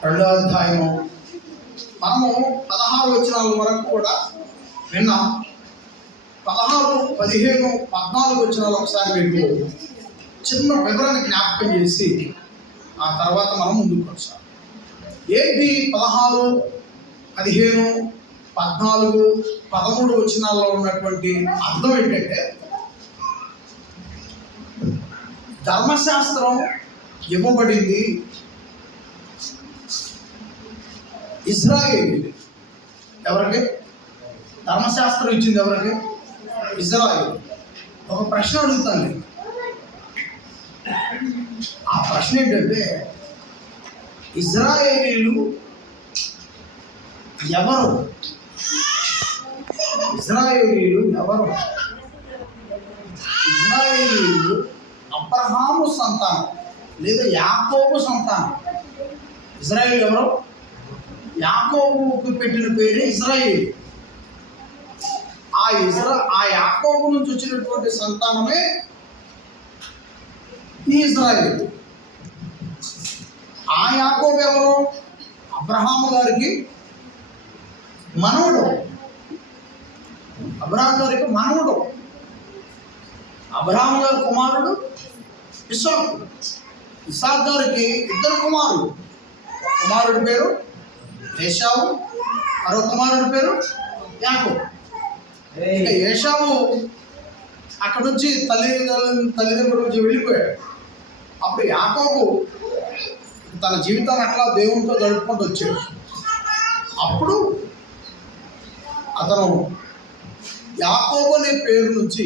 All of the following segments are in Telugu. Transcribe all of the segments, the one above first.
2వ అధ్యాయము మనము 16 వచనాల వరకు కూడా విన్నాం. 16, 15, 14 వచనాలు ఒకసారి మీకు చిన్న వివరణ జ్ఞాపకం చేసి ఆ తర్వాత మనం ముందుకు వచ్చాం. ఏంటి 16, 15, 14, 13 వచనాల్లో ఉన్నటువంటి అర్థం ఏంటంటే, ధర్మశాస్త్రం ఇవ్వబడింది ఇజ్రాయేలీలు. ఎవరికి ధర్మశాస్త్రం ఇచ్చింది? ఎవరికి? ఇజ్రాయేలు. ఒక ప్రశ్న అడుగుతాను నేను. ఆ ప్రశ్న ఏంటంటే, ఇజ్రాయేలీలు ఎవరు? ఇజ్రాయేలీలు ఎవరు? ఇజ్రాయేలీలు అబ్రహాము సంతానం లేదా యాకోబు సంతానం. ఇజ్రాయేల్ ఎవరు? యాకోబుకు పెట్టిన పేరే ఇజ్రాయేల్. ఆ యాకోబు నుంచి వచ్చినటువంటి సంతానమే ఈ ఇజ్రాయేల్. ఆ యాకోబు ఎవరు? అబ్రహాము గారికి మనవడు. అబ్రహాము గారికి మనవడు. అబ్రహాము గారి కుమారుడు ఇస్సాకు. ఇస్సాకు గారికి 2 కుమారులు. కుమారుడి పేరు ఏశావు, మరో కుమారుడి పేరు యాకోబు. ఏశావు అక్కడ నుంచి తల్లిదండ్రుల నుంచి వెళ్ళిపోయాడు. అప్పుడు యాకోబు తన జీవితాన్ని అట్లా దేవునితో గడుపుకుంటూ వచ్చాడు. అప్పుడు అతను యాకోబు అనే పేరు నుంచి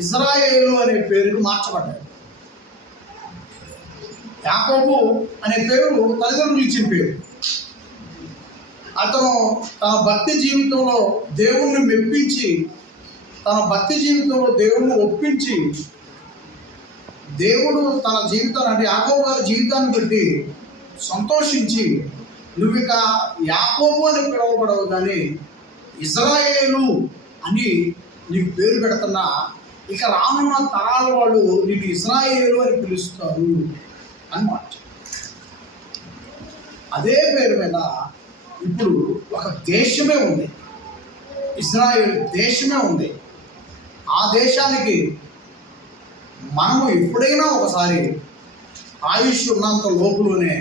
ఇజ్రాయేలు అనే పేరుకు మార్చబడ్డాడు. యాకోబు అనే పేరు తల్లిదండ్రులు ఇచ్చిన పేరు. అతను తన భక్తి జీవితంలో దేవుణ్ణి మెప్పించి, తన భక్తి జీవితంలో దేవుణ్ణి ఒప్పించి, దేవుడు తన జీవితాన్ని అంటే యాకోబు గారి జీవితాన్ని బట్టి సంతోషించి, నువ్వు ఇక యాకోబు అని పిలువబడవు కానీ ఇజ్రాయేలు అని నీకు పేరు పెడుతున్నా, ఇక రానున్న తరాల వాళ్ళు నీకు ఇజ్రాయేలు అని పిలుస్తారు అని మాట. అదే పేరు మీద ఇప్పుడు ఒక దేశమే ఉంది, ఇజ్రాయేల్ దేశమే ఉంది. ఆ దేశానికి మనము ఎప్పుడైనా ఒకసారి ఆయుష్ ఉన్నంత లోపులోనే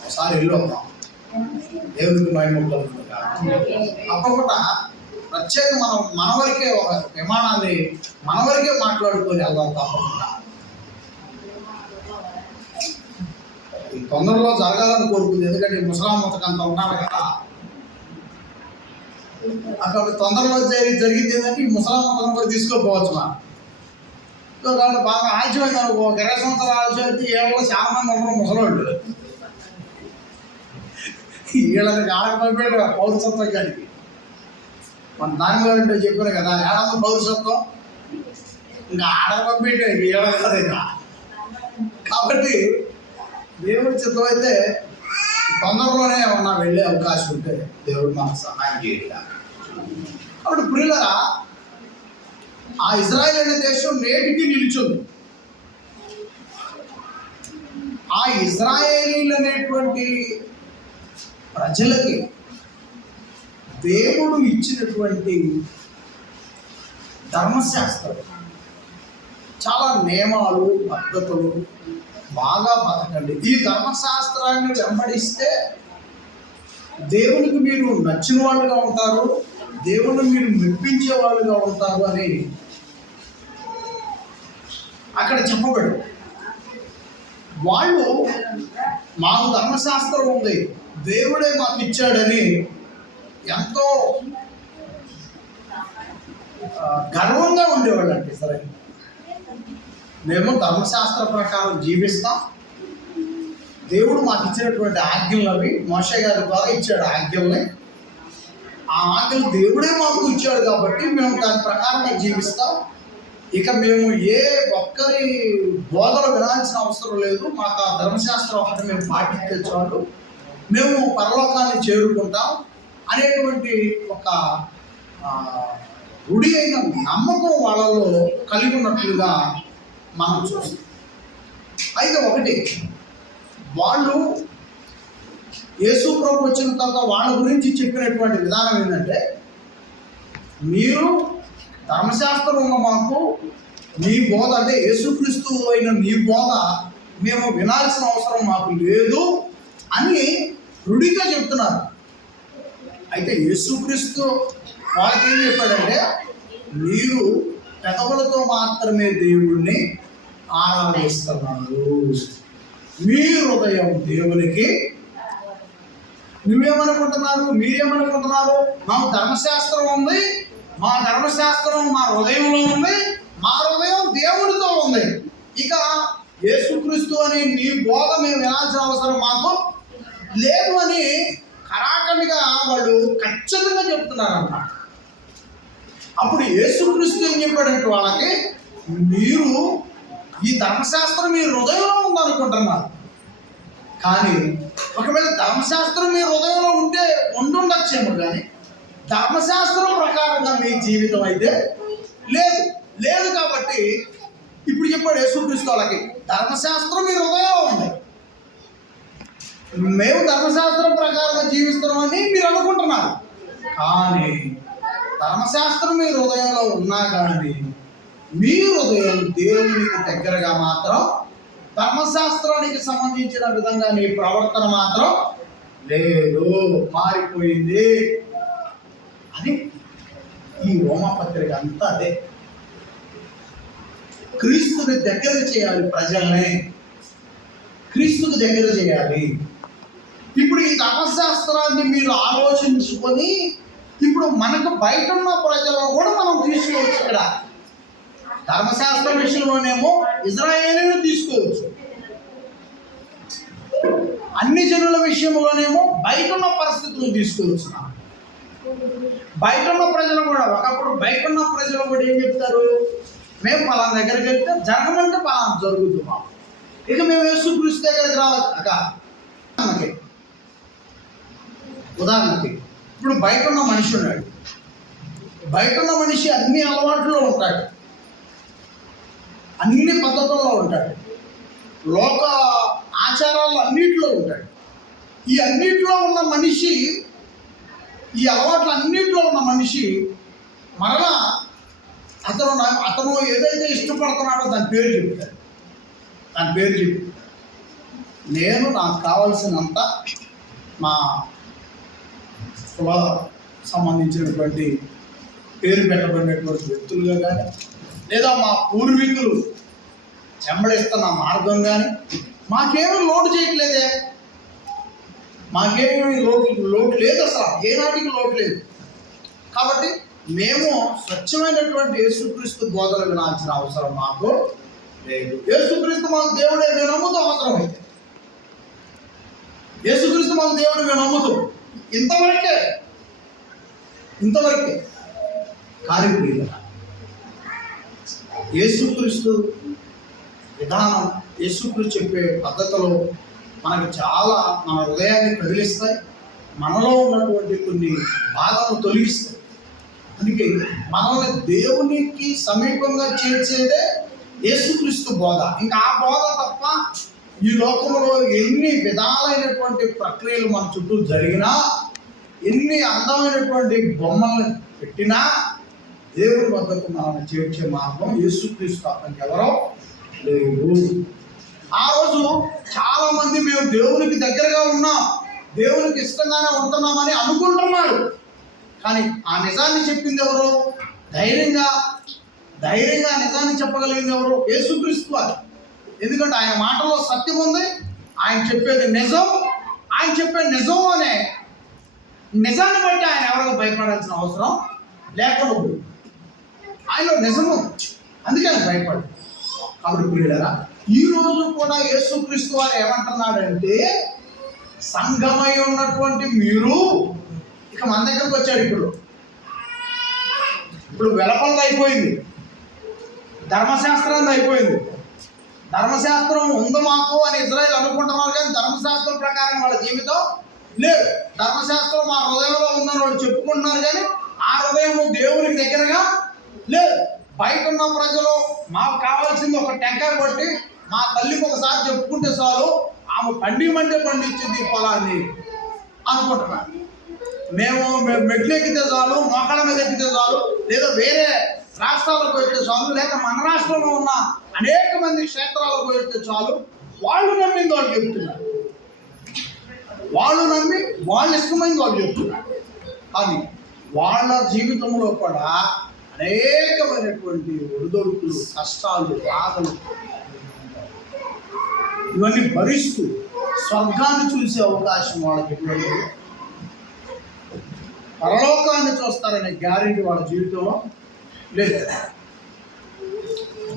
ఒకసారి వెళ్ళొద్దాం. దేవునికి మహిమ కలుగుతుంది. తప్పకుండా ప్రత్యేక మన వరకే ఒక విమానాన్ని మన వరకే మాట్లాడుకొని వెళ్దాం. తప్పకుండా ఈ తొందరలో జరగాలని కోరుకుంది. ఎందుకంటే ముసలాం మొత్తం అంత ఉన్నారు కదా, అక్కడ తొందరలో జరిగింది ఏంటంటే ఈ ముసలాం మొత్తం కూడా తీసుకోపోవచ్చు. మనం కాబట్టి బాగా ఆలస్యమైంది అనుకో, 20 సంవత్సరాలు ఆలస్యం అయితే ఏమో చాలా మంది ఉన్నారు ముసలోళ్ళు. వీళ్ళకి ఆడకపోయాడు పౌరసత్వం గారికి. మన దానిలో చెప్పారు కదా, ఏడవ పౌరసత్వం ఇంకా ఆడకపోయాడు వీళ్ళ కదా. కాబట్టి దేవుడి చిత్తం అయితే తొందరలోనే ఏమన్నా వెళ్ళే అవకాశం ఉంటే దేవుడు మనకు సహాయం చేయాలి. అప్పుడు ప్రియులరా, ఆ ఇజ్రాయేల్ అనే దేశం నేటికి నిలిచింది. ఆ ఇజ్రాయేలీలు అనేటువంటి ప్రజలకి దేవుడు ఇచ్చినటువంటి ధర్మశాస్త్రం, చాలా నియమాలు, పద్ధతులు, బాగా బతకండి, ఈ ధర్మశాస్త్రాన్ని వెంబడిస్తే దేవునికి మీరు నచ్చిన వాళ్ళుగా ఉంటారు, దేవుని మీరు మెప్పించే వాళ్ళుగా ఉంటారు అని అక్కడ చెప్పబడు. వాళ్ళు మాకు ధర్మశాస్త్రం ఉంది, దేవుడే మాకు ఇచ్చాడని ఎంతో గర్వంగా ఉండేవాళ్ళు. అంటే సరే, మేము ధర్మశాస్త్ర ప్రకారం జీవిస్తాం, దేవుడు మాకు ఇచ్చినటువంటి ఆజ్ఞలు అవి మోషే గారి ద్వారా ఇచ్చాడు ఆజ్ఞల్ని, ఆ ఆజ్ఞలు దేవుడే మాకు ఇచ్చాడు కాబట్టి మేము దాని ప్రకారంగా జీవిస్తాం, ఇక మేము ఏ ఒక్కరి బోధలు వినాల్సిన అవసరం లేదు, మాకు ఆ ధర్మశాస్త్రం ఒకటి మేము పాటిస్తే చాలు, మేము పరలోకాన్ని చేరుకుంటాం అనేటువంటి ఒక గుడి అయిన నమ్మకం వాళ్ళలో కలిగి ఉన్నట్లుగా మనం చూస్తాం. అయితే ఒకటి, వాళ్ళు యేసు ప్రభు వచ్చిన తర్వాత వాళ్ళ గురించి చెప్పినటువంటి విధానం ఏంటంటే, మీరు ధర్మశాస్త్రం ఉన్న మాకు మీ బోధ అంటే యేసుక్రీస్తు అయిన మీ బోధ మేము వినాల్సిన అవసరం మాకు లేదు అని రుడిగా చెప్తున్నారు. అయితే యేసుక్రీస్తు వాళ్ళకి ఏం చెప్పాడంటే, మీరు పెదవులతో మాత్రమే దేవుణ్ణి ఆరాధిస్తున్నారు, మీ హృదయం దేవునికి. మీరేమనుకుంటున్నారు? మాకు ధర్మశాస్త్రం ఉంది, మా ధర్మశాస్త్రం మా హృదయంలో ఉంది, మా హృదయం దేవుడితో ఉంది, ఇక యేసుక్రీస్తు అని నీ బోధ మేము వినాల్సిన అవసరం మాకు లేదు అని కరాఖండిగా వాళ్ళు ఖచ్చితంగా చెప్తున్నారన్నమాట. అప్పుడు యేసుక్రీస్తు ఏం చెప్పాడంటే వాళ్ళకి, మీరు ఈ ధర్మశాస్త్రం మీ హృదయంలో ఉందనుకుంటున్నారు, కానీ ఒకవేళ ధర్మశాస్త్రం మీ హృదయంలో ఉండుండొచ్చేమో, కానీ ధర్మశాస్త్రం ప్రకారంగా మీ జీవితం అయితే లేదు కాబట్టి ఇప్పుడు చెప్పాడు యేసుక్రీస్తు వాళ్ళకి, ధర్మశాస్త్రం మీ హృదయంలో ఉంది, మేము ధర్మశాస్త్రం ప్రకారంగా జీవిస్తున్నామని మీరు అనుకుంటున్నారు, కానీ ధర్మశాస్త్రం మీ హృదయంలో ఉన్నా కానీ మీ హృదయం దేవునికి దగ్గరగా మాత్రం ధర్మశాస్త్రానికి సంబంధించిన విధంగా నీ ప్రవర్తన మాత్రం లేదు, మారిపోయింది అని. ఈ రోమపత్రిక అంతా అదే. క్రీస్తుని దగ్గర చేయాలి, ప్రజల్ని క్రీస్తుకు దగ్గర చేయాలి. ఇప్పుడు ఈ ధర్మశాస్త్రాన్ని మీరు ఆలోచించుకొని ఇప్పుడు మనకు బయట ఉన్న ప్రజలను కూడా మనం తీసుకోవచ్చు. ఇక్కడ ధర్మశాస్త్ర విషయంలోనేమో ఇజ్రాయేలీని తీసుకోవచ్చు, అన్ని జనుల విషయంలోనేమో బయట ఉన్న పరిస్థితులను తీసుకోవచ్చు. బయట ఉన్న ప్రజలు కూడా ఒకప్పుడు బయట ఉన్న ప్రజలు కూడా ఏం చెప్తారు, మేము పలానా దగ్గరికి వెళ్తే జరగమంటే పలానా జరుగుతున్నాం, ఇక మేము యేసుక్రీస్తు దగ్గరికి రావచ్చు. ఉదాహరణకి ఇప్పుడు బయట ఉన్న మనిషి ఉన్నాడు, బయట ఉన్న మనిషి అన్ని అలవాట్లలో ఉంటాడు, అన్ని పద్ధతుల్లో ఉంటాడు, లోక ఆచారాలు అన్నిటిలో ఉంటాడు. ఈ అన్నిటిలో ఉన్న మనిషి, ఈ అలవాట్లు అన్నిటిలో ఉన్న మనిషి మరలా అతను ఏదైతే ఇష్టపడుతున్నాడో దాని పేరు చెప్తాడు. దాని పేరు చెప్పి, నేను నాకు కావాల్సినంత మా కుల సంబంధించినటువంటి పేరు పెట్టబడినటువంటి వ్యక్తులుగా కానీ, లేదా మా పూర్వీకులు వెంబడిస్తున్న మార్గం కానీ మాకేమీ లోటు చేయట్లేదే, మాకేమీ లోటు లేదు, అసలు ఏనాటికి లోటు లేదు. కాబట్టి మేము స్వచ్ఛమైనటువంటి యేసుక్రీస్తు బోధలు వినాల్సిన అవసరం మాకు లేదు. యేసుక్రీస్తు మాకు దేవుడే, మేము నమ్ముతూ అవసరమైతే యేసుక్రీస్తు మాకు దేవుడు, మేము నమ్ముతూ ఇంతవరకే. కానీ యేసుక్రీస్తు విధానం, యేసుక్రీస్తు చెప్పే పద్ధతిలో మనకు చాలా మన హృదయాన్ని కదిలిస్తాయి, మనలో ఉన్నటువంటి కొన్ని బాధలను తొలగిస్తాయి. అందుకే మనల్ని దేవునికి సమీపంగా చేర్చేదే యేసుక్రీస్తు బోధ. ఇంకా ఆ బోధ తప్ప ఈ లోకంలో ఎన్ని విధాలైనటువంటి ప్రక్రియలు మన చుట్టూ జరిగినా, ఎన్ని అందమైనటువంటి బొమ్మల్ని పెట్టినా, దేవుని వద్దకు మనల్ని చేర్చే మార్గం యేసుక్రీస్తు అతనికి ఎవరో లేవు. ఆ రోజు చాలామంది మేము దేవునికి దగ్గరగా ఉన్నాం, దేవునికి ఇష్టంగానే ఉంటున్నామని అనుకుంటున్నాడు, కానీ ఆ నిజాన్ని చెప్పింది ఎవరు? ధైర్యంగా నిజాన్ని చెప్పగలిగింది ఎవరు? యేసుక్రీస్తు వారు. ఎందుకంటే ఆయన మాటలో సత్యం ఉంది, ఆయన చెప్పేది నిజం. ఆయన చెప్పే నిజం అనే నిజాన్ని బట్టి ఆయన ఎవరికి భయపడాల్సిన అవసరం లేకుండా పోయింది. ఆయనలో నిజము, అందుకే ఆయన భయపడు. కాబట్టి పిల్లరా, ఈ రోజు కూడా యేసుక్రీస్తు వారు ఏమంటున్నాడంటే, సంఘమై ఉన్నటువంటి మీరు, ఇక మన దగ్గరకు వచ్చాడు. ఇప్పుడు వెలపంది అయిపోయింది, ధర్మశాస్త్రం అయిపోయింది. ధర్మశాస్త్రం ఉంది మాకు అని ఇజ్రాయేల్ అనుకుంటున్నారు, కానీ ధర్మశాస్త్రం ప్రకారం వాళ్ళ జీవితం లేదు. ధర్మశాస్త్రం మా హృదయంలో ఉందని వాళ్ళు చెప్పుకుంటున్నారు, కానీ ఆ హృదయం దేవునికి దగ్గరగా లేదు. బయట ఉన్న ప్రజలు మాకు కావాల్సింది ఒక టెంకాయ కొట్టి మా తల్లికి ఒకసారి చెప్పుకుంటే చాలు, ఆమె పండిమంటే పండించింది పొలాన్ని, అనుకుంటున్నారు. మేము మెట్లు ఎక్కితే చాలు, మోకాళ్ళ మీద ఎక్కితే చాలు, లేదా వేరే రాష్ట్రాలకు వెళ్తే చాలు, లేదా మన రాష్ట్రంలో ఉన్న అనేక మంది క్షేత్రాలకు వెళ్తే చాలు, వాళ్ళు నమ్మింది వాళ్ళు చెప్తున్నారు. వాళ్ళు నమ్మి వాళ్ళు ఇష్టమైంది వాళ్ళు చెప్తున్నారు. కానీ వాళ్ళ జీవితంలో కూడా అనేకమైనటువంటి ఒడిదొడుకులు, కష్టాలు, బాధలు ఇవన్నీ భరిస్తూ స్వర్గాన్ని చూసే అవకాశం వాళ్ళకి ఎటువంటి, పరలోకాన్ని చూస్తారనే గ్యారెంటీ వాళ్ళ జీవితంలో లేదు.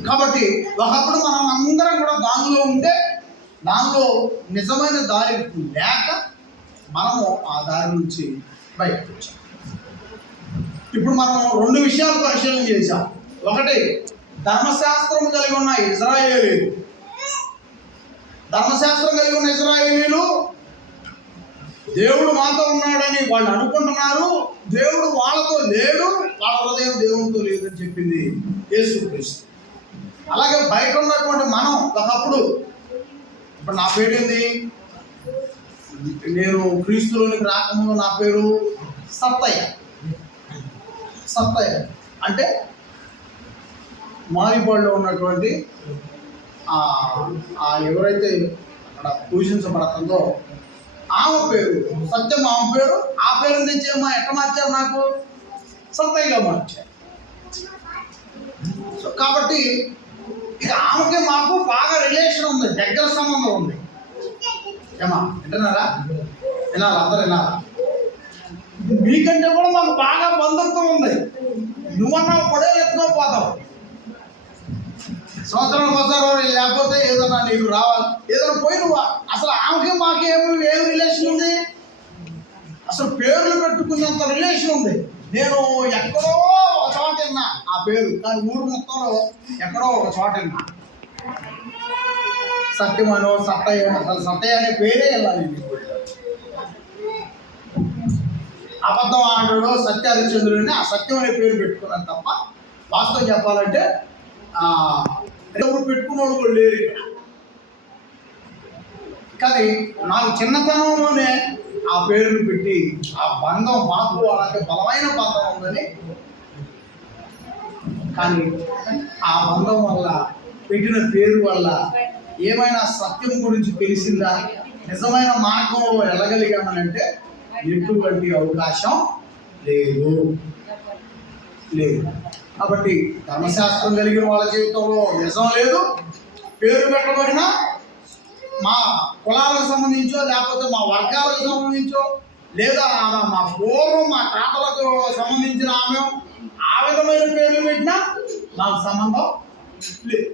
కాబట్టి ఒకప్పుడు మనం అందరం కూడా దానిలో ఉంటే, దానిలో నిజమైన దారి లేక మనము ఆ దారి నుంచి బయటకు వచ్చాం. ఇప్పుడు మనం రెండు విషయాలు పరిశీలన చేశాం. ఒకటి, ధర్మశాస్త్రం కలిగి ఉన్న ఇజ్రాయేలీలు, ధర్మశాస్త్రం కలిగి ఉన్న ఇజ్రాయేలీలు దేవుడు మాతో ఉన్నాడని వాళ్ళు అనుకుంటున్నారు. దేవుడు వాళ్ళతో లేడు, వాళ్ళ హృదయం దేవునితో లేదని చెప్పింది యేసుక్రీస్తు. అలాగే బయట ఉన్నటువంటి మనం ఒకప్పుడు, ఇప్పుడు నా పేరు ఏంది, నేను క్రీస్తులోనికి రాకముందు నా పేరు సత్తయ్య. సత్తయ్య అంటే మారిపాడులో ఉన్నటువంటి ఎవరైతే అక్కడ పూజించబడుతుందో ఆమె పేరు సత్యం, ఆమె పేరు. ఆ పేరు నుంచి ఎట్ట మార్చారు, నాకు సత్తయ్యగా మార్చారు. సో కాబట్టి ఇక ఆమెకి మాకు బాగా రిలేషన్ ఉంది, దగ్గర సంబంధం ఉంది. ఏమా వింటున్నారా? వినాలి, అందరు వినాలా? మీకంటే కూడా మాకు బాగా బంధుత్వం ఉంది. నువ్వన్నా పొడే ఎత్తుకోపోతావు, సంవత్సరం ఒకసారి, లేకపోతే ఏదన్నా నీకు రావాలి, ఏదైనా పోయి నువ్వు అసలు ఆమెకి మాకు ఏమి రిలేషన్ ఉంది? అసలు పేర్లు పెట్టుకున్నంత రిలేషన్ ఉంది. నేను ఎక్కడో ఒక చోట విన్నా ఆ పేరు, కానీ ఊరు మొత్తంలో ఎక్కడో ఒక చోట విన్నా. సత్యమనో సత్తయ్య, అసలు సత్తయ్య అనే పేరే వెళ్ళాలి. అబద్ధం ఆడో సత్య హరిశ్చంద్రుడిని ఆ సత్యం అనే పేరు పెట్టుకున్నాను తప్ప, వాస్తవం చెప్పాలంటే ఎవరు పెట్టుకున్నోడు కూడా లేరు ఇక్కడ. కానీ నాకు చిన్నతనంలోనే ఆ పేరును పెట్టి ఆ బంధం మాకు అలాంటి బలమైన బంధం ఉందని, కానీ ఆ బంధం వల్ల పెట్టిన పేరు వల్ల ఏమైనా సత్యం గురించి తెలిసిందా, నిజమైన మార్గంలో వెళ్ళగలిగామనంటే ఎటువంటి అవకాశం లేదు. కాబట్టి ధర్మశాస్త్రం కలిగిన వాళ్ళ జీవితంలో నిజం లేదు. పేరు పెట్టబడిన మా కులాలకు సంబంధించో, లేకపోతే మా వర్గాలకు సంబంధించో, లేదా మా పూర్వం మా తాతలకు సంబంధించిన ఆమె ఆ విధమైన పేర్లు పెట్టినా మాకు సంబంధం లేదు,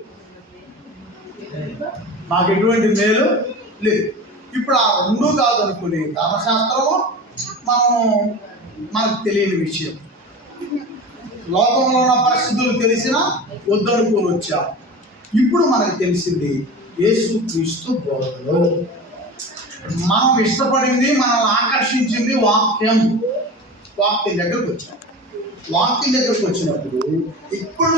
మాకు ఎటువంటి మేలు లేదు. ఇప్పుడు ఆ రెండు కాదు అనుకుని ధర్మశాస్త్రము మనకు తెలియని విషయం, లోకంలో ఉన్న పరిస్థితులు తెలిసినా వద్దనుకొని వచ్చాం. ఇప్పుడు మనకు తెలిసింది యేసుక్రీస్తు బోధలో మనం ఇష్టపడింది, మనల్ని ఆకర్షించింది వాక్యం దగ్గరకు వచ్చాం. వాక్యం దగ్గరకు వచ్చినప్పుడు ఇక్కడ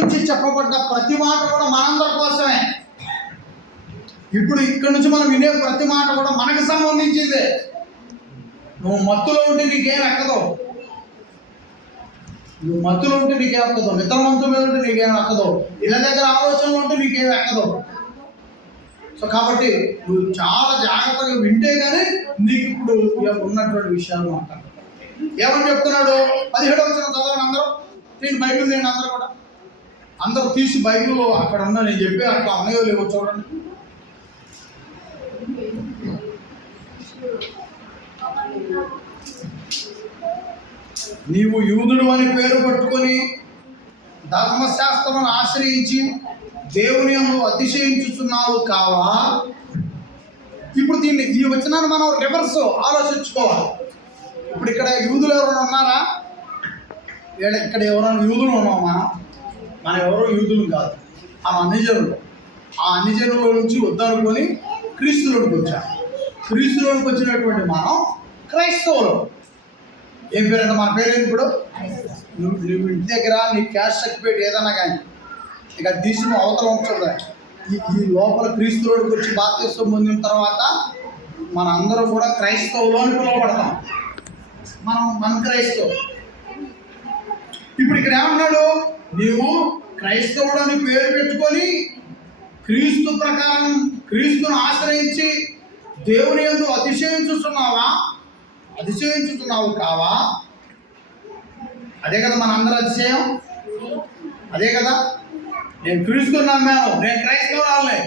నుంచి చెప్పబడ్డ ప్రతి మాట కూడా మనందరి కోసమే. ఇప్పుడు ఇక్కడ నుంచి మనం వినే ప్రతి మాట కూడా మనకు సంబంధించిందే. నువ్వు మత్తులో ఉంటే నీకేం ఎక్కదు, మిత్రమంతుల మీద ఉంటే నీకేం ఎక్కదు, ఇళ్ళ దగ్గర ఆలోచనలు ఉంటే నీకేం ఎక్కదు. సో కాబట్టి నువ్వు చాలా జాగ్రత్తగా వింటే కానీ నీకు ఇప్పుడు ఉన్నటువంటి విషయాలు మాట్లాడు. ఏమని చెప్తున్నాడు? 17వ వచనం చదవండి అందరూ. నేను బైబిల్ నేను అందరూ తీసి బైబిల్ అక్కడ ఉన్నా నేను చెప్పి అట్లా ఉన్నాయో లేవో చూడండి. నీవు యూదుడు అని పేరు పట్టుకొని ధర్మశాస్త్రమును ఆశ్రయించి దేవుని యందు అతిశయించుచున్నావు కావా? ఇప్పుడు ఈ వచనాన్ని మనం రివర్స్ ఆలోచించుకోవాలి. ఇప్పుడు ఇక్కడ యూదులు ఎవరైనా ఉన్నారా? ఇక్కడ ఎవరైనా యూదులు ఉన్నామా? మనం ఎవరో యూదులు కాదు, ఆ అన్యజనులు. ఆ అన్యజనుల నుంచి వద్దనుకొని క్రీస్తులోనికి వచ్చాం. క్రీస్తులోనికి వచ్చినటువంటి మనం క్రైస్తవులు. ఏం పేరంటే మన పేరేంటి? ఇప్పుడు నువ్వు ఇంటి దగ్గర నీ క్యాష్ సర్టిఫికేట్ ఏదైనా కానీ ఇక తీసి అవతల ఉంచదు. ఈ లోపల క్రీస్తులోనికి వచ్చి బాప్తిస్మం పొందిన తర్వాత మనందరూ కూడా క్రైస్తవులు అని పిలువబడతాం. మన క్రైస్తవు. ఇప్పుడు ఇక్కడ ఏమన్నాడు? నీవు క్రైస్తవుడు అని పేరు పెట్టుకొని క్రీస్తు ప్రకారం క్రీస్తును ఆశ్రయించి దేవుని యందు అతిశయించుతున్నావు కావా? అదే కదా మన అందరి అతిశయం, అదే కదా. నేను క్రీస్తుని నమ్మాను, నేను క్రైస్తవురాలే,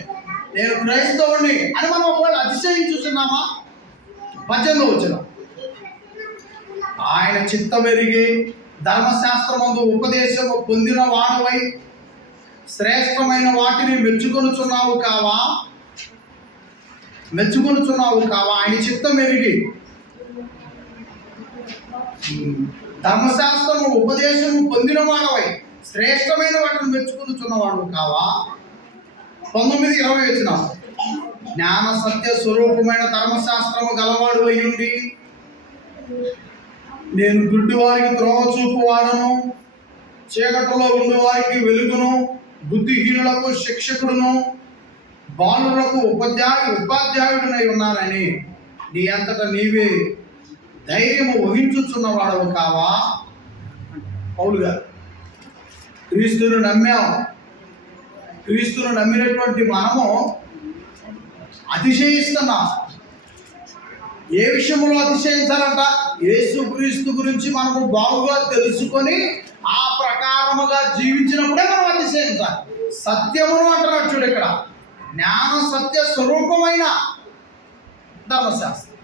నేను క్రైస్తవుడిని అని మనం ఒకవేళ అతిశయించుతున్నామా? 18వ వచనం, ఆయన చిత్తమెరిగి ధర్మశాస్త్రమందు ఉపదేశము పొందిన వాడవై శ్రేష్టమైన వాటిని మెచ్చుకొనుచున్నావు కావా? ఆయన చిత్తమెరిగి ధర్మశాస్త్రము ఉపదేశము పొందిన వాడవై శ్రేష్టమైన వాటిని మెచ్చుకొనుచున్నవాడు కావా? 19-20 వచనం, జ్ఞాన సత్య స్వరూపమైన ధర్మశాస్త్రము గలవాడు అయ్యుండి నేను గుడ్డివారికి త్రోవ చూపువాడను, చీకటిలో ఉన్నవారికి వెలుగును, బుద్ధిహీనులకు శిక్షకుడును, బాలులకు ఉపాధ్యాయుడినై ఉన్నానని నీ అంతటా నీవే ధైర్యము వహించుచున్నవాడవు కావా? పౌలు గారు, క్రీస్తును నమ్మినటువంటి మనము అతిశయిస్తున్నాం. ఏ విషయంలో అతిశయించాలంట? యేసుక్రీస్తు గురించి మనము బాగుగా తెలుసుకొని ఆ ప్రకారముగా జీవించినప్పుడే మనం అతిశయించాలి. సత్యమును అంటున్నాడు చూడు ఇక్కడ, జ్ఞాన సత్య స్వరూపమైన ధర్మశాస్త్రం.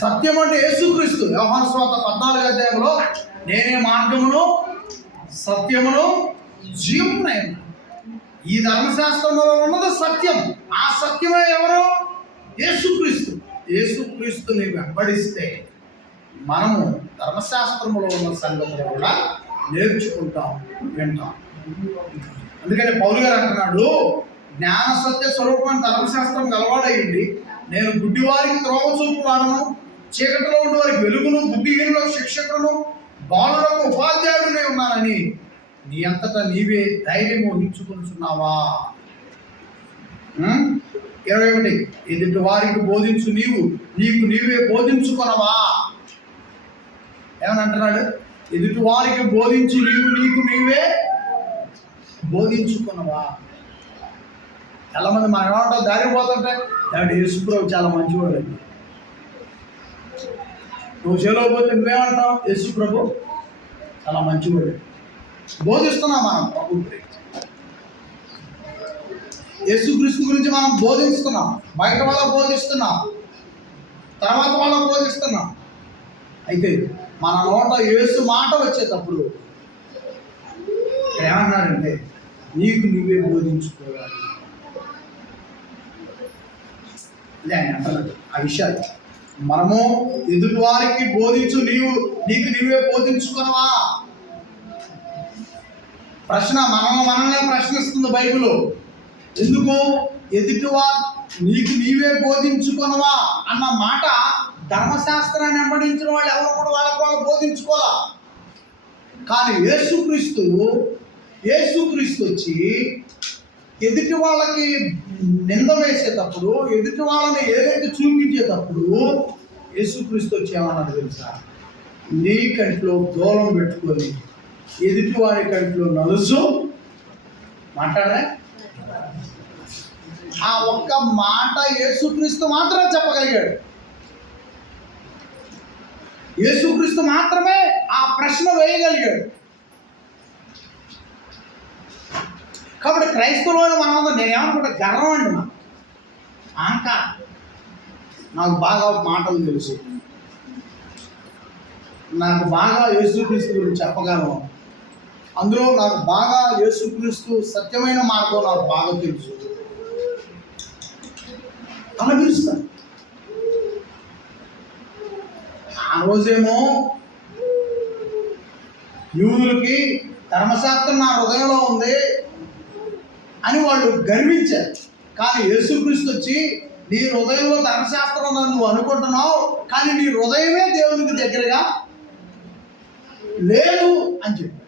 సత్యం అంటే యేసుక్రీస్తు. యోహాను సువార్త 14వ అధ్యాయంలో నేనే మార్గమును సత్యమును జీవమునై ఉన్నాను. ఈ ధర్మశాస్త్రంలో ఉన్నది సత్యం. ఆ సత్యమే ఎవరు? యేసుక్రీస్తుని వెంబడిస్తే మనము ధర్మశాస్త్రంలో ఉన్న సంగతులు కూడా నేర్చుకుంటాం, వింటాం. అందుకని పౌలు గారు అంటున్నాడు, జ్ఞాన సత్య స్వరూపమైన ధర్మశాస్త్రం గలవాడయ్యండి నేను గుడ్డివారికి త్రోవ చూపువాడను, చీకటిలో ఉండే వారికి వెలుగును, బుద్ధిహీనులకు శిక్షకులను, బాలులకు ఉపాధ్యాయుడినే ఉన్నానని నీ అంతటా నీవే ధైర్యం వహించుకుంటున్నావా? 21, ఎదుటి వారికి బోధించు నీకు నీవే బోధించుకొనవా? ఏమని అంటున్నాడు? ఎదుటి వారికి బోధించి నీకు నీవే బోధించుకున్నవా? చాలా మంది మనం ఏమంటాం, దారి పోతుంటే దాడి యేసుప్రభు చాలా మంచివాడు అండి. నువ్వు చేయలేకపోతే నువ్వేమంటావు? యేసుప్రభు చాలా మంచివాడు. బోధిస్తున్నాం మనం ప్రభు గురించి, యేసుక్రీస్తు గురించి మనం బోధిస్తున్నాం. బయట వాళ్ళకు బోధిస్తున్నాం, తర్వాత వాళ్ళకు బోధిస్తున్నాం. అయితే మన నోట యేసు మాట వచ్చేటప్పుడు ఏమన్నాడంటే నీకు నువ్వే బోధించుకోవాలి. అదే ఆయన అంటున్నాడు ఆ విషయాలు. మనము ఎదుటి వారికి బోధించు నీకు నువ్వే బోధించుకున్నావా? ప్రశ్న మనల్ని ప్రశ్నిస్తుంది బైబిల్. ఎందుకు? ఎదుటివారు నీకు నీవే బోధించుకున్నవా అన్న మాట ధర్మశాస్త్రాన్ని వెంబడించిన వాళ్ళు ఎవరు కూడా వాళ్ళు బోధించుకోవాలా. కానీ యేసుక్రీస్తు వచ్చి ఎదుటి వాళ్ళకి నింద వేసేటప్పుడు, ఎదుటి వాళ్ళని ఏదైతే చూపించేటప్పుడు యేసుక్రీస్తు వచ్చి ఏమన్నాడు తెలుసా? నీ కంట్లో దూలం పెట్టుకొని ఎదుటి వాడి కంట్లో నలుసు మాట్లాడరా? ఆ ఒక్క మాట యేసుక్రీస్తు మాత్రమే చెప్పగలిగాడు. యేసుక్రీస్తు మాత్రమే ఆ ప్రశ్న వేయగలిగాడు. కాబట్టి క్రైస్తవులు మనం నేనేమనుకుంటా, గర్వం అండి నాకు బాగా మాటలు తెలుసు, నాకు బాగా యేసుక్రీస్తు గురించి చెప్పగలను, అందులో నాకు బాగా యేసుక్రీస్తు సత్యమైన మార్గం నాకు బాగా తెలుసు అలా పిలుస్తాను. ఆ రోజేమో యూదులకి ధర్మశాస్త్రం నా హృదయంలో ఉంది అని వాళ్ళు గర్వించారు. కానీ యేసుక్రీస్తు వచ్చి నీ హృదయంలో ధర్మశాస్త్రం నువ్వు అనుకుంటున్నావు, కానీ నీ హృదయమే దేవునికి దగ్గరగా లేదు అని చెప్పి,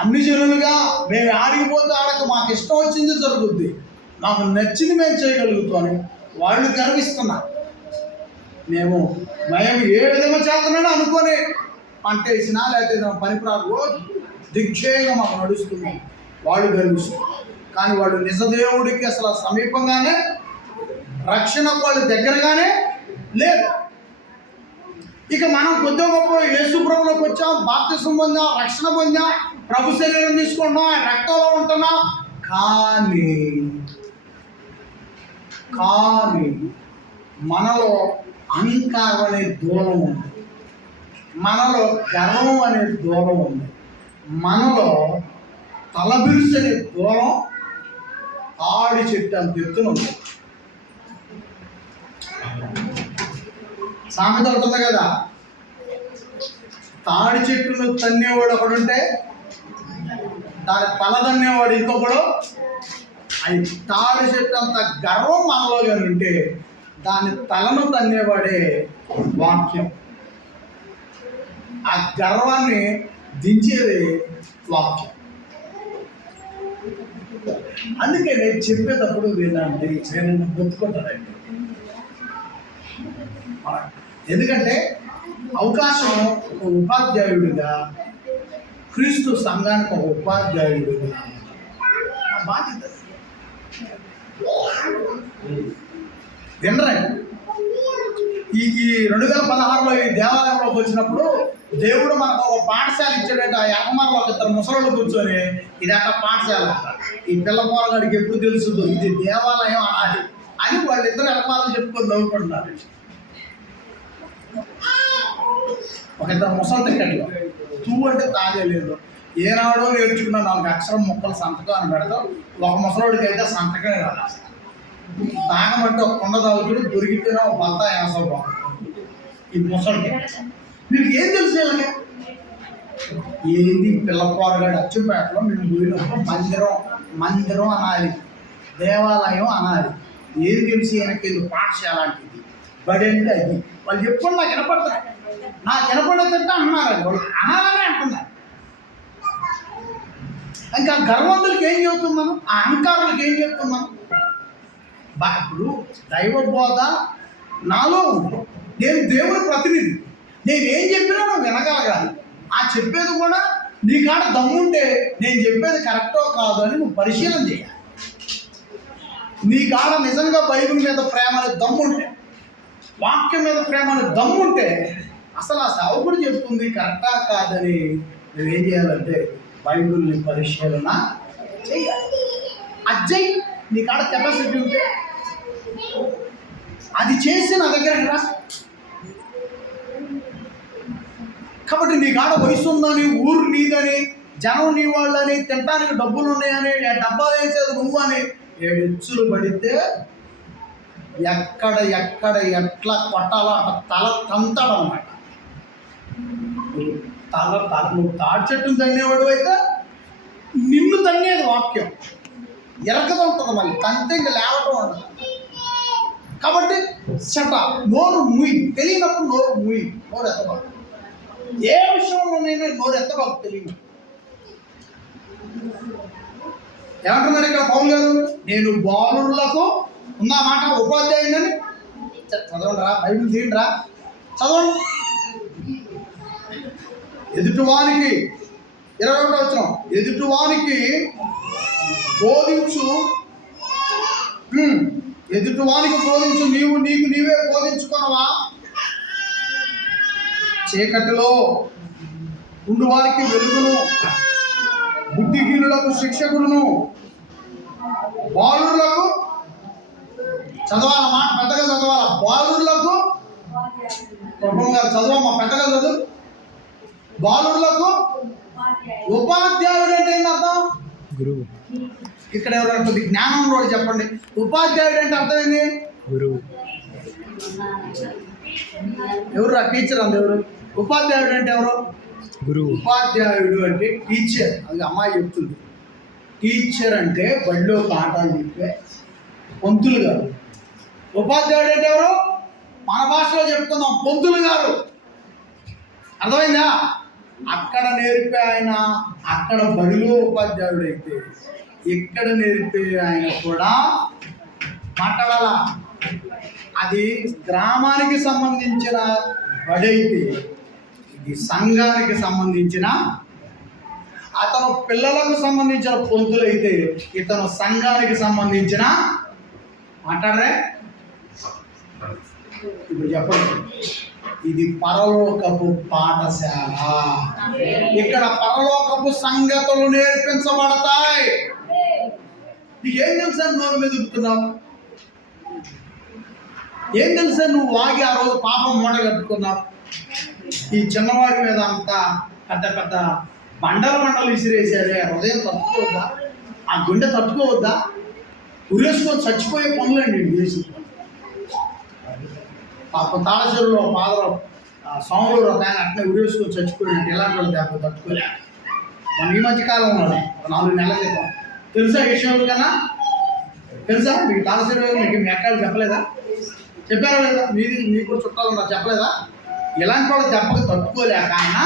అన్ని జనులుగా మేము ఆడిపోతే ఆడక మాకు ఇష్టం వచ్చింది జరుగుద్ది, మాకు నచ్చింది మేము చేయగలుగుతామని వాళ్ళు గర్విస్తున్నారు. మేము ఏ విధంగా చేస్తున్నాడో అనుకొని పంట వేసినా లేకపోతే పనికిరాదు దిగ్జయంగా మాకు నడుస్తున్నాం వాళ్ళు గర్విస్తున్నారు. కానీ వాళ్ళు నిజదేవుడికి అసలు సమీపంగానే, రక్షణ వాళ్ళు దగ్గరగానే లేదు. ఇక మనం కొద్ది గొప్ప యేసు ప్రభులోకి వచ్చాం, బాప్తిసం పొందాం, రక్షణ పొందాం, ప్రభు శరీరం తీసుకుంటున్నాం, ఆయన రక్తంలో ఉంటున్నాం. కానీ మనలో అహంకారం అనే దూరం ఉంది, మనలో గర్వం అనే దూరం ఉంది, మనలో తలబిరుసు అనే దూరం ఆడి చెట్టు అంత ఎత్తున ఉంది. సామెత అవుతుంది కదా, తాడి చెట్టును తన్నేవాడు ఒకడుంటే దాని తల తన్నేవాడు ఇంకొకడు. అది తాడి చెట్టు అంత గర్వం మనలో కానీ ఉంటే దాని తలను తన్నేవాడే వాక్యం. ఆ గర్వాన్ని దించేది వాక్యం. అందుకే నేను చెప్పేటప్పుడు వినండి, నేను గుర్తుకుంటానండి. ఎందుకంటే అవకాశం ఒక ఉపాధ్యాయుడిగా, క్రీస్తు సంఘానికి ఒక ఉపాధ్యాయుడిగా బాధ్యత. వినరండి, ఈ 2016లో ఈ దేవాలయంలోకి వచ్చినప్పుడు దేవుడు మనకు ఒక పాఠశాల ఇచ్చాడంటే, ఆ యమమార్లో ఒక ఇద్దరు ముసలోళ్ళు కూర్చొని ఇది అట్లా పాఠశాల, ఈ పిల్ల పోరగాడికి ఎప్పుడు తెలుస్తుందో ఇది దేవాలయం అనాలి అని వాళ్ళిద్దరు యమమార్లు చెప్పుకొని నవ్వుకుంటున్నారు. ఒక ఇద్దరు ముసలి టికెట్లు తూ అంటే తాగలేదు, ఏనాడో నేర్చుకున్న 4 అక్షరం ముక్కలు సంతకం అని పెడతాం. ఒక ముసలోడికి అయితే సంతకమే రాదు. తాగమంటే ఒక కొండ తాగుతుడు, దొరికితేనే ఒక బల్తా యాసలు బాగుంటుంది. ఈ ముసలికి మీకు ఏం తెలుసు? ఏంది పిల్ల పోరగాడు అచ్చుపేటలో మేము పోయినప్పుడు మందిరం అనాలి, దేవాలయం అనాలి. ఏం తెలిసి వెనక్కి పాఠశాల లాంటిది, బడి అంటే అది. వాళ్ళు ఎప్పుడు నాకు వినపడతారు, నాకు వినపడదంటే అన్నారండి, వాళ్ళు అనాలనే అంటున్నారు. ఇంకా గర్వంతులకి ఏం చెబుతున్నాను, ఆ అహంకారులకు ఏం చెప్తున్నాను? ఇప్పుడు దైవ బోధ నాలో ఉంది, నేను దేవుని ప్రతినిధి, నేను ఏం చెప్పినా నువ్వు వినగలగాలి. ఆ చెప్పేది కూడా నీ కాడ దమ్ముంటే నేను చెప్పేది కరెక్టో కాదు అని నువ్వు పరిశీలన చేయాలి. నీ కాడ నిజంగా బైబిల్ మీద ప్రేమ అనేది దమ్ముంటే, వాక్యం మీద ప్రేమ అనేది దమ్ముంటే, అసలు ఆ సేవకుడు చెప్తుంది కరెక్టా కాదని నువ్వేం చేయాలంటే బైబిల్ని పరిశీలన చేయాలి. అజ్జయ్ నీ కాడ కెపాసిటీ ఉంటే అది చేసి నా దగ్గర రా. కాబట్టి నీ కాడ వయసు ఉందని, ఊరు నీదని, జనం నీ వాళ్ళని, తినడానికి డబ్బులు ఉన్నాయని, డబ్బా వేసేది నువ్వు అని 7 ఎచ్చులు పడితే ఎక్కడ ఎట్లా కొట్టాలో అట్లా తల తంతాడు అన్నమాట. నువ్వు తాడి చెట్టును తన్నేవాడు అయితే నిన్ను తన్నేది వాక్యం ఎరకదా ఉంటుంది, మళ్ళీ తంతే ఇంకా లేవటం ఉండదు. కాబట్టి నోరు ముయ్యి, తెలియనప్పుడు నోరు ముయ్యి, నోరు ఎత్తబాకు. ఏ విషయంలోనైనా నోరు ఎత్తబాకు తెలియదు. ఏమంటున్నారు ఇక్కడ పౌలు గారు? నేను బాలురులకు ఉందా మాట ఉపాధ్యాయుడని. చదవండి రా, బైబిల్ తీయండి రా, చదవండి. ఎదుటివానికి 21వ వచనం, ఎదుటివానికి బోధించు, నీవే బోధించుకొనవా? చీకటిలో ఉండు వారికి వెలుగును, బుద్ధిహీనులకు శిక్షకుడును, బాలురులకు చదవాల మాట పెద్దగా చదవాల, బాలురులకు ప్రభువు గారు చదవమ్మా, పెద్దగా చదువు. బాలురులకు ఉపాధ్యాయుడు అంటే ఏంటి అర్థం? గురువు. ఇక్కడ ఎవరైనా కొద్ది జ్ఞానం కూడా చెప్పండి. ఉపాధ్యాయుడు అంటే అర్థమైంది గురువు. ఎవరు టీచర్ అంది? ఎవరు ఉపాధ్యాయుడు అంటే? ఎవరు? గురువు. ఉపాధ్యాయుడు అంటే టీచర్. అది అమ్మాయి చెప్తుంది. టీచర్ అంటే బడిలో పాఠాలు చెప్పే పంతులు గారు. ఉపాధ్యాయుడు అంటే ఎవరు? మన భాషలో చెప్తున్నాం, పంతులు గారు. అర్థమైందా? అక్కడ నేర్పే ఆయన అక్కడ బడిలో ఉపాధ్యాయుడు అయితే ఇక్కడ నేర్పే ఆయన కూడా మాట్లాడాల. అది గ్రామానికి సంబంధించిన బడైతే, ఇది సంఘానికి సంబంధించిన, అతను పిల్లలకు సంబంధించిన పొంతులైతే ఇతను సంఘానికి సంబంధించిన. మాట్లాడరే? ఇప్పుడు చెప్పండి, ఇది పరలోకపు పాఠశాల. ఇక్కడ పరలోకపు సంగతులు నేర్పించబడతాయి. నీకేం తెలుసా నోరు మీద ఉడుతున్నావు? ఏం తెలుసా నువ్వు వాగి ఆ రోజు పాపం మూట కట్టుకున్నావు? ఈ చిన్నవాడి మీద అంతా పెద్ద పెద్ద బండలు విసిరేసారే, హృదయం తట్టుకోవద్దా? ఆ గుండె తట్టుకోవద్దా? ఉరేసుకొని చచ్చిపోయే పనులండి చేసి. పాపం తాళచెరులో ఫాదర్ సోమవారం ఒక ఆయన అట్నే ఉరేసుకొని చచ్చిపోయినట్టు ఎలాంటి వాళ్ళు దెబ్బ తట్టుకోలే. మన ఈ మధ్యకాలంలోనే 4 నెలల క్రితం తెలుసా ఈ విషయం కన్నా? తెలుసా మీకు తాళచెరు? మీకు మీ అక్కలు చెప్పలేదా? చెప్పారా లేదా? మీకు కూడా చుట్టాలు ఉన్నారు, చెప్పలేదా? ఇలాంటి వాళ్ళు దెబ్బకి తట్టుకోలేక ఆయన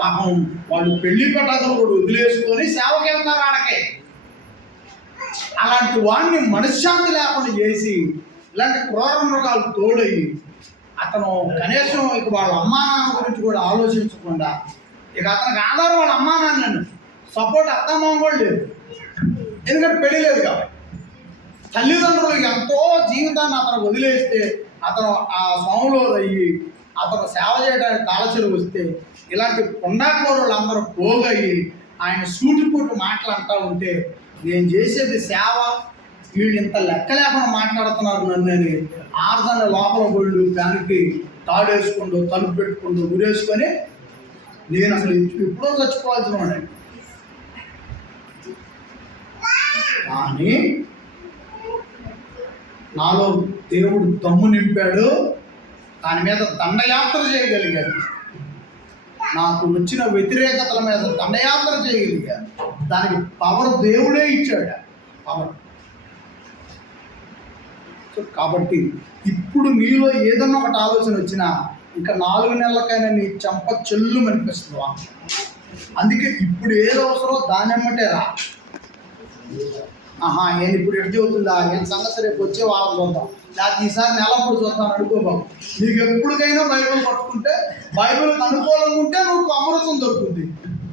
పాపం వాళ్ళు పెళ్లి పటాకులు కూడా వదిలేసుకొని సేవకి వెళ్తున్నారు ఆడకే. అలాంటి వాడిని మనశ్శాంతి లేకుండా చేసి ఇలాంటి క్రూర మృగాలు తోడయి అతను కనీసం ఇక వాళ్ళ అమ్మా నాన్న గురించి కూడా ఆలోచించకుండా, ఇక అతనికి ఆధారం వాళ్ళ అమ్మా నాన్నని, సపోర్ట్ అత్తమామ కూడా లేదు, ఎందుకంటే పెళ్లి లేదు కాబట్టి. తల్లిదండ్రులు ఎంతో జీవితాన్ని అతను వదిలేస్తే అతను ఆ స్వాములో అయ్యి అతను సేవ చేయడానికి తాళచెలు వస్తే ఇలాంటి పుండాకోరులు అందరూ పోగయ్యి ఆయన సూటిపూటి మాటలు అంటూ ఉంటే, నేను చేసేది సేవ, వీళ్ళు ఇంత లెక్క లేకుండా మాట్లాడుతున్నారు నన్ను అని ఆర్దాన్ని లోపల బొళ్ళు ఫ్యాన్కి తాడేసుకుంటూ తలుపు పెట్టుకుంటూ ఉరేసుకొని నేను అసలు ఎప్పుడో చచ్చిపోవాల్సిన వాడిని. కానీ నాలో దేవుడు దమ్ము నింపాడు, దాని మీద దండయాత్ర చేయగలిగాను. నాకు వచ్చిన వ్యతిరేకతల మీద దండయాత్ర చేయగలిగాను. దానికి పవర్ దేవుడే ఇచ్చాడు, పవర్. కాబట్టి ఇప్పుడు నీలో ఏదన్నా ఒకటి ఆలోచన వచ్చినా ఇంకా 4 నెలలకైనా నీ చెంప చెల్లు అనిపిస్తుందా? అందుకే ఇప్పుడు ఏది అవసరమో దాని ఎమ్మటే రా. నేను ఇప్పుడు ఎటు చెబుతుందా, నేను సంగతి రేపు వచ్చే వారం చూద్దాం, లేకపోతే ఈసారి నెలప్పుడు చూద్దాం అనుకోబాబు. నీకు ఎప్పటికైనా బైబిల్ పట్టుకుంటే, బైబిల్కి అనుకూలంగా ఉంటే నువ్వు అమృతం దొరుకుతుంది.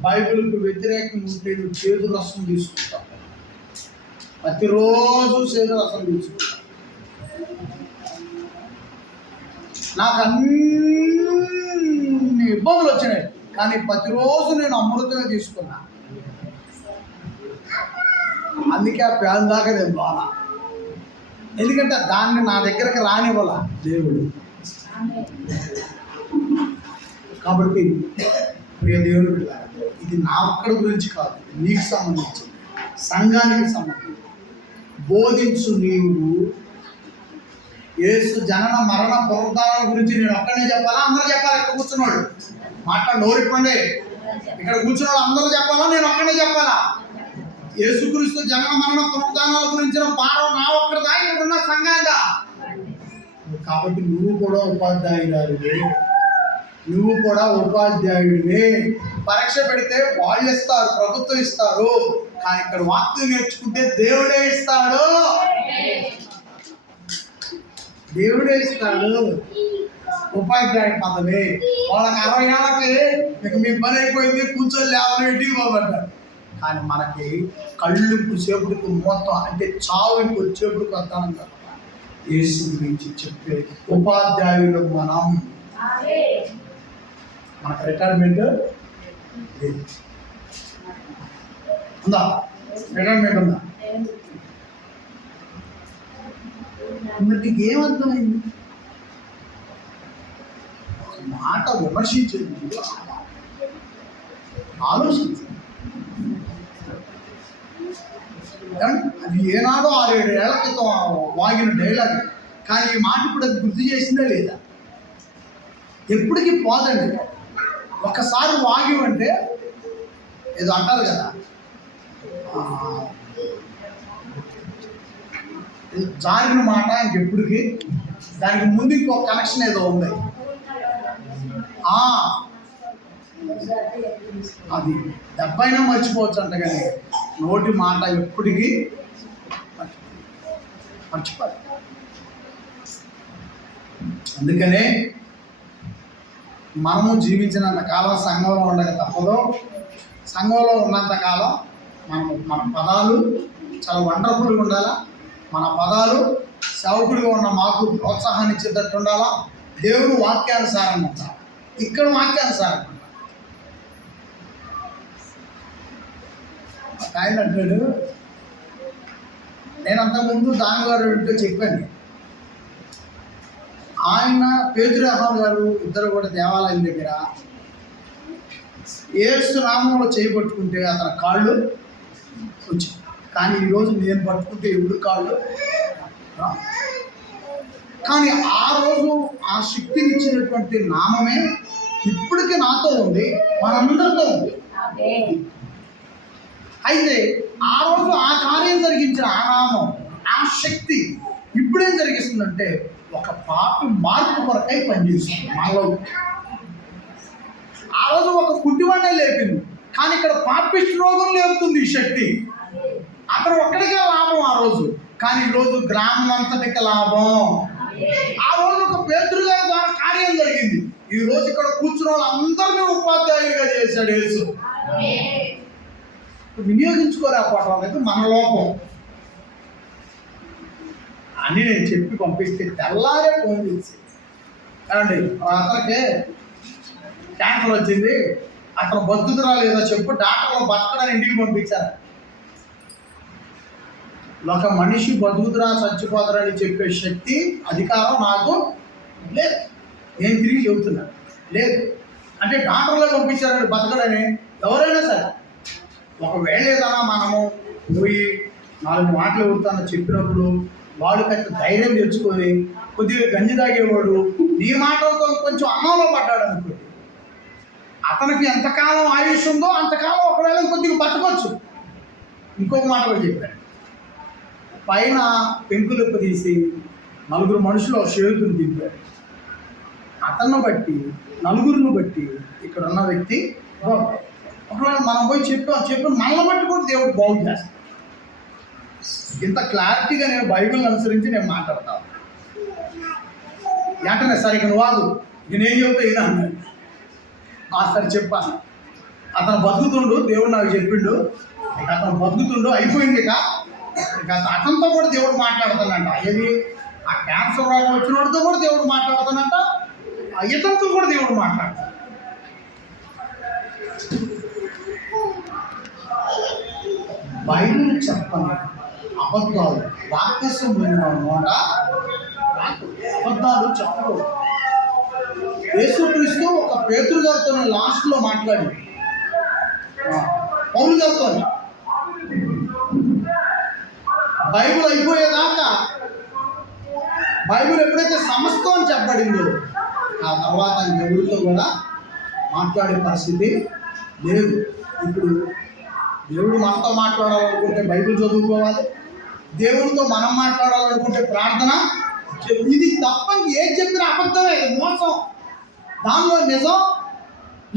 బైబిల్కి వ్యతిరేకంగా ఉంటే నువ్వు చేదు రసం తీసుకుంటావు. ప్రతిరోజు చేదు రసం తీసుకుంటావు. నాకు అన్ని ఇబ్బందులు వచ్చినాయి, కానీ ప్రతిరోజు నేను అమృతమే తీసుకున్నా. అందుకే ఆ పేద దాకా నేను బాగా, ఎందుకంటే దాన్ని నా దగ్గరకు రానివ్వాల దేవుడు. కాబట్టి ప్రియ దేవుడు బిడ్డలారా, ఇది నా ఒక్కడి గురించి కాదు, నీకు సంబంధించి, సంఘానికి సంబంధించి. బోధించు నీవు. యేసు జనన మరణ పునరుద్ధానం గురించి నేను ఒక్కడే చెప్పాలా? అందరూ చెప్పాలా? ఇక్కడ కూర్చున్నాడు నోరిప్పండి. ఇక్కడ కూర్చున్నాడు అందరూ చెప్పాలా? నేను ఒక్కడే చెప్పాలా? యేసుక్రీస్తు జనన మరణ పునరుద్ధానాల గురించిన పాఠం నా ఒక్కడిదా? ఇక్కడ ఉన్న సంఘంగా. కాబట్టి నువ్వు కూడా ఉపాధ్యాయురాలివే, నువ్వు కూడా ఉపాధ్యాయుడివే. పరీక్ష పెడితే వాళ్ళు ఇస్తారు, ప్రభుత్వం ఇస్తారు, కానీ ఇక్కడ వాక్యం నేర్చుకుంటే దేవుడే ఇస్తాడు. దేవుడే ఇస్తాడు ఉపాధ్యాయ పదవి. వాళ్ళకి 60 ఏళ్ళకి ఇక మీ పని అయిపోయింది, కూర్చొని లేవని ఇంటికి పోబడ్డారు. కానీ మనకి కళ్ళు సేపుడికి మొత్తం అంటే చావుకి వచ్చేపుడికి వస్తాను కదా. యేసు గురించి చెప్పే ఉపాధ్యాయులు మనం. మనకు రిటైర్మెంట్ ఉందా? రిటైర్మెంట్ ఉందా? మరి నీకు ఏమర్థమైంది? మాట విమర్శించేది ఆలోచించు. అది ఏనాడో 6-7 ఏళ్ల క్రితం వాగిన డైలాగ్, కానీ ఈ మాట ఇప్పుడు అది గుర్తు చేసిందే లేదా? ఎప్పటికీ పోదండి. ఒకసారి వాగివంటే ఏదో అంటారు కదా, జారిన మాట ఇంకెప్పటికి దానికి ముందు ఇంకో కనెక్షన్ ఏదో ఉంది. అది 70 మర్చిపోవచ్చు అంట, కానీ నోటి మాట ఎప్పటికీ మర్చిపోదు. అందుకనే మనము జీవించినంత కాలం సంఘంలో ఉండక తప్పదు. సంఘంలో ఉన్నంత కాలం మన పదాలు చాలా వండర్ఫుల్గా ఉండాలా. మన పదాలు సేవకుడిగా ఉన్న మాకు ప్రోత్సాహాన్ని ఇచ్చేటట్టు ఉండాలా. దేవుడు వాక్యానుసారంగా ఉండాలి. ఇక్కడ వాక్యానుసారంగా ఉండాలి. ఆయన అంటాడు, నేను అంతకుముందు దానిగారు ఇంటో చెప్పాను, ఆయన పేతురు యోహాను గారు ఇద్దరు కూడా దేవాలయం దగ్గర యేసు నామంలో చేయబట్టుకుంటే అతని కాళ్ళు వచ్చాయి. కానీ ఈరోజు నేను పట్టుకుంటే ఎవరు కాళ్ళు. కానీ ఆ రోజు ఆ శక్తిని ఇచ్చినటువంటి నామమే ఇప్పటికీ నాతో ఉంది, మనందరితో ఉంది. అయితే ఆ రోజు ఆ కార్యం జరిగించిన ఆ నామం, ఆ శక్తి ఇప్పుడేం జరిగిస్తుందంటే ఒక పాపి మార్పు కొరకై పనిచేస్తుంది మాలో. ఆ రోజు ఒక కుంటివాడినే లేపింది, కానీ ఇక్కడ పాపిష్టి రోగం లేపుతుంది ఈ శక్తి. అక్కడ ఒక్కడికే లాభం ఆ రోజు, కానీ ఈరోజు గ్రామం అంతటికి లాభం. ఆ రోజు ఒక పేతురు గారి ద్వారా కార్యం జరిగింది. ఈ రోజు ఇక్కడ కూర్చున్న వాళ్ళందరినీ ఉపాధ్యాయులుగా చేశాడు యేసు. వినియోగించుకోలేకపోవడం అనేది మన లోపం అని నేను చెప్పి పంపిస్తే తెల్లారే ఫోన్ చేసి, ఏమండి అతనికి క్యాన్సర్ వచ్చింది, అతను బతుకుతురా లేదో చెప్పు, డాక్టర్లు బతకడానికి ఇంటికి పంపించారు. ఒక మనిషి బతుకుతురా చచ్చిపోతారని చెప్పే శక్తి, అధికారం నాకు లేదు. నేను తిరిగి చెబుతున్నా లేదు. అంటే డాక్టర్లో పంపించారని బతకడని ఎవరైనా సరే, ఒకవేళ ఏదైనా మనము పోయి 4 మాటలు ఎవరుతానో చెప్పినప్పుడు వాడు కొంత ధైర్యం తెచ్చుకొని కొద్దిగా గంజి తాగేవాడు నీ మాటలతో కొంచెం అన్నంలో పడ్డాడు అనుకోండి, అతనికి ఎంతకాలం ఆయుష్ ఉందో అంతకాలం ఒకవేళ కొద్దిగా బతకొచ్చు. ఇంకొక మాట కూడా చెప్పాడు, పైన పెంకులు తీసి 4 మనుషులు చేతులు దింపాడు. అతన్ని బట్టి 4 బట్టి ఇక్కడ ఉన్న వ్యక్తి ఒకవేళ మనం పోయి చెప్పి మనల్ని బట్టి కూడా దేవుడు బాగు చేస్తాడు. ఇంత క్లారిటీగా నేను బైబిల్ని అనుసరించి నేను మాట్లాడతాను. వెంటనే సరే ఇక నువ్వు వాదు, నేనేం చెబుతా ఈయన అన్నాడు. సరే చెప్పాను, అతను బతుకుతుండు, దేవుడు నాకు చెప్పిండు, ఇక అతను బతుకుతుండు, అయిపోయింది. ఇక అతనితో కూడా దేవుడు మాట్లాడుతానంట. ఏది ఆ క్యాన్సర్ రోగం వచ్చిన వాడితో కూడా దేవుడు మాట్లాడుతానంట, ఇతనితో కూడా దేవుడు మాట్లాడతాడు. బైబిల్ చెప్పండి అబద్ధాలు వాక్యసం పోయిన నోట అబద్ధాలు చెప్పరు. యేసుక్రీస్తు ఒక పేతురు గారితో లాస్ట్లో మాట్లాడి, పౌలు గారితో బైబిల్ అయిపోయేదాకా, బైబిల్ ఎప్పుడైతే సమస్తం అని చెప్పబడిందో ఆ తర్వాత ఎవరితో కూడా మాట్లాడే పరిస్థితి లేదు. ఇప్పుడు దేవుడు మనతో మాట్లాడాలనుకుంటే బైబిల్ చదువుకోవాలి, దేవుడితో మనం మాట్లాడాలనుకుంటే ప్రార్థన. ఇది తప్ప ఏది చెప్పినా అబద్ధమే, ఇది మోసం. దానిలో నిజం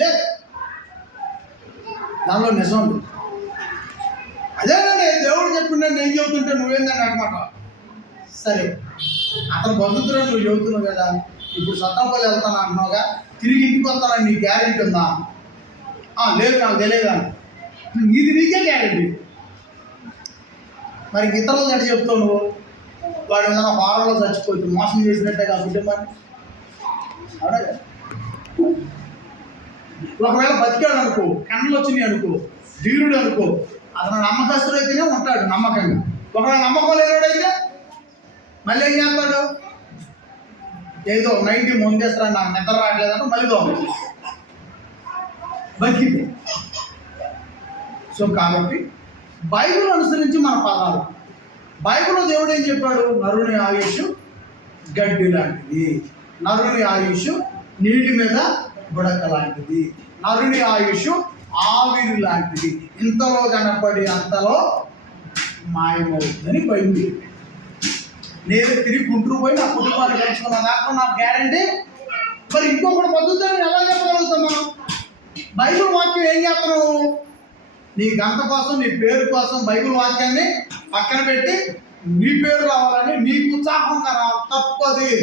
లేదు, దానిలో నిజం లేదు. అదేనండి దేవుడు చెప్పిండే నేను చెబుతుంటే నువ్వేందని అనమాట. సరే అతను బతుకుతున్నా నువ్వు చెబుతున్నావు కదా, ఇప్పుడు సత్తాపల్లి వెళ్తాను అంటున్నావుగా, తిరిగి ఇంటికి వస్తానని నీ గ్యారెంటీ ఉందా? లేదు నాకు తెలియదా. ఇది నీకే గ్యారెంటీ. మరి ఇతరులు ఎట్లా చెప్తావు నువ్వు? వాడు ఏదైనా వారంలో చచ్చిపోతే మోసం చేసినట్టే కాదు కుటుంబాన్ని. అవునా? ఒకవేళ బతికాడు అనుకో, కన్నులు వచ్చినాయి అనుకో, ధీరుడు అనుకో, అతను నమ్మకస్తుడు అయితేనే ఉంటాడు నమ్మకంగా. ఒకవేళ నమ్మకం లేనాడైతే మళ్ళీ ఏం చేస్తాడు? ఏదో 90 ముందేస్తాడు, నాకు నిద్ర రావట్లేదంటే మళ్ళీ దోమ బతికితే. సో కాబట్టి బైబిల్ అనుసరించి మన పదాలు, బైబిల్లో దేవుడు ఏం చెప్పాడు? నరుని ఆయుష్ గడ్డి లాంటిది, నరుని ఆయుష్ నీటి మీద బుడక లాంటిది, నరుని ఆయుష్ ఆవిరి లాంటిది, ఇంతలో కనపడి అంతలో మాయమవుతుందని బైబిల్. నేను తిరిగి గుంటూరు పోయి నా కుటుంబాన్ని కలుసుకున్న దాకా నాకు గ్యారంటీ. మరి ఇంకొకటి పద్ధతులను ఎలా చెప్పగలుగుతాం మనం? బైబిల్ వాక్యం ఏం చేస్తున్నావు? నీ గంట కోసం, నీ పేరు కోసం బైబిల్ వాక్యాన్ని పక్కన పెట్టి నీ పేరు రావాలని నీకు ఉత్సాహంగా రా, తప్పది.